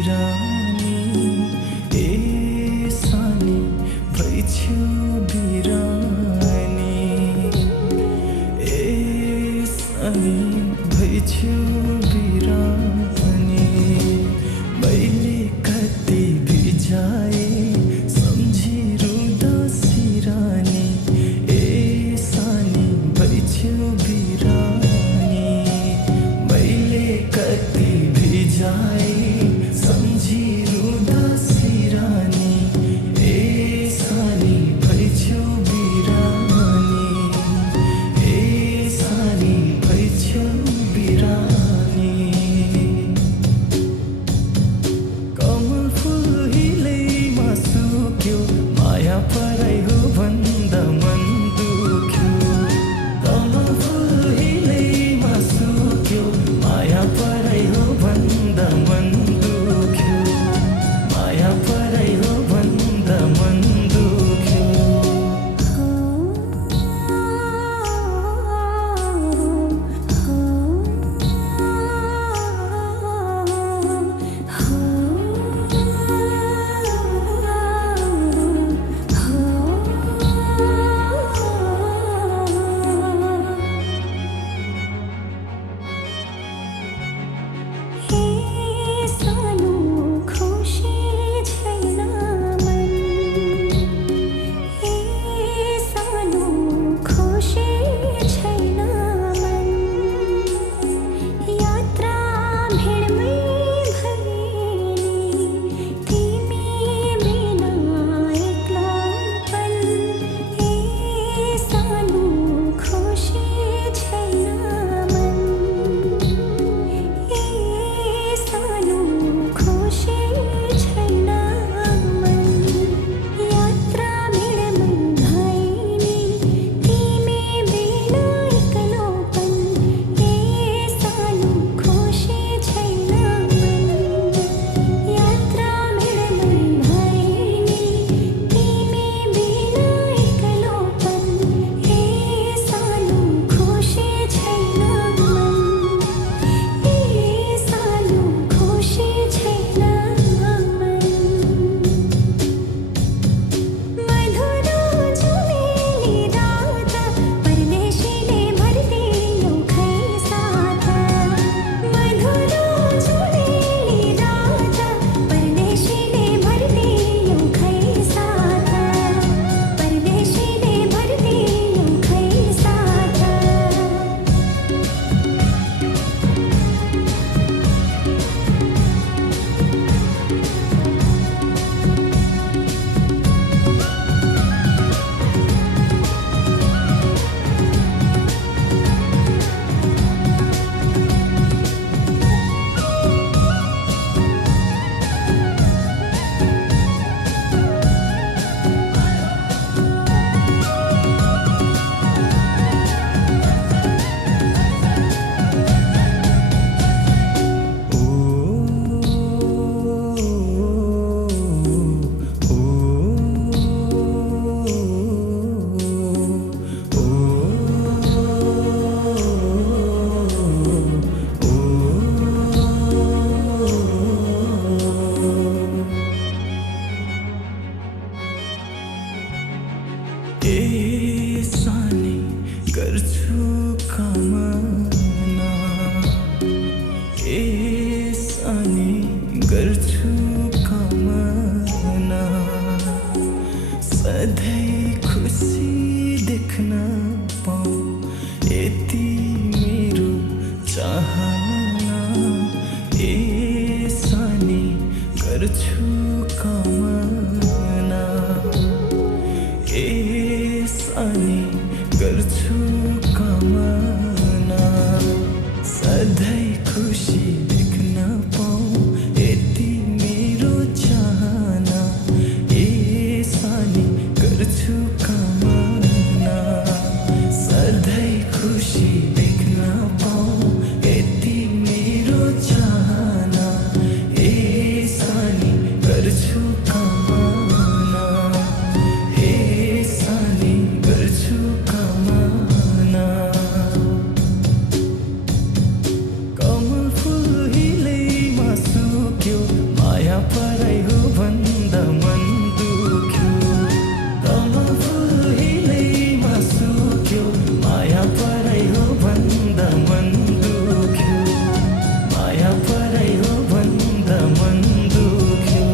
बिरानी ए सानी भइछु बिरानी ए सानी भइछु बिरानी मैले कति भिजाए सम्झी रुँदा सिरानी ए सानी भइछु बिरानी मैले कति भिजाए सम्झी रुँदा सिरानी ए सानी भइछु बिरानी ए सानी भइछु बिरानी कमल फुल हिलैमा सुक्यो माया पराई हो भन्दा मन दुख्यो कमल फुल हिलैमा सुक्यो माया पराई हो भन्दा मन दुख्यो माया पराई हो भन्दा मन दुख्यो ए सानी गर्छु कामना ए सानी गर्छु कामना सधैँ खुसी देख्न पाऊँ यति मेरो चाहना ए सानी गर्छु कामना ए सानी गर्छु कामना सधैँ खुसी देख्न पाऊँ यति मेरो चाहना ए सानी गर्छु कामना सधैँ खुसी देख्न पाऊँ यति मेरो चाहना ए सानी परै हो भन्दा मन दुख्यो कमल हिलैमा सुक्यो माया परै हो भन्दा मन दुख्यो माया परै हो भन्दा मन दुख्यो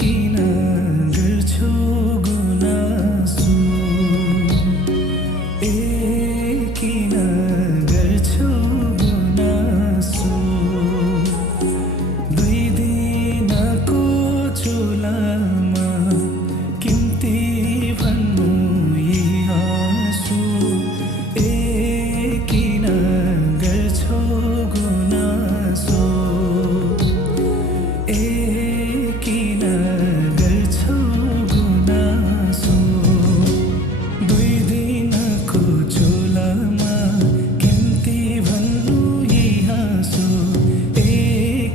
किन गर्छु गुनासो किन गर्छु गुनासो दुई दिनको चुलामा किम्ती भन्नु यी आँसु किन गर्छु गुनासो किन गर्छौ गुनासो दुई दिनको चुलामा किम्ती भन्नु यी हाँसो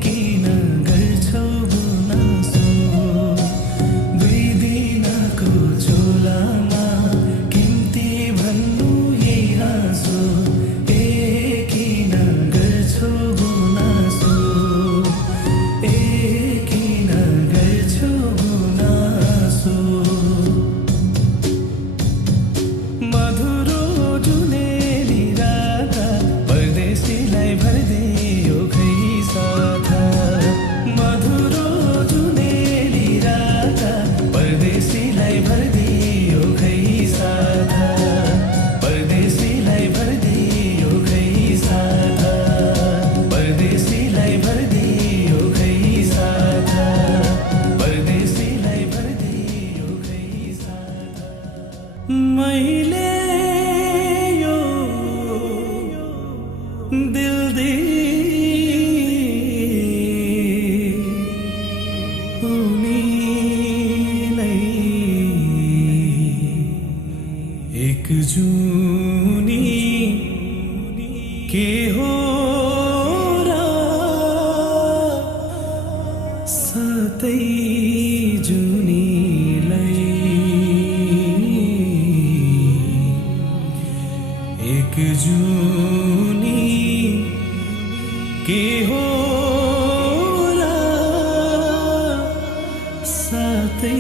किन गर्छौ गुनासो दुई दिनको चुलामा किम्ती भन्नु यी हाँसो किन गर्छौ गुनासो किन गर्छौ गुनासो मधुरो जुनेली राधा परदेशीलाई भरिदियो खै साथा मधुरो जुनेली राधा परदेशीलाई भरिदियो खै साथा परदेशीलाई भरिदियो खै साथा परदेशीलाई भरिदियो खै साथा परदेशीलाई भरिदियो खै साथा मैले यो दिल दिए उनीलाई एक जुनी के हो र सतै साथै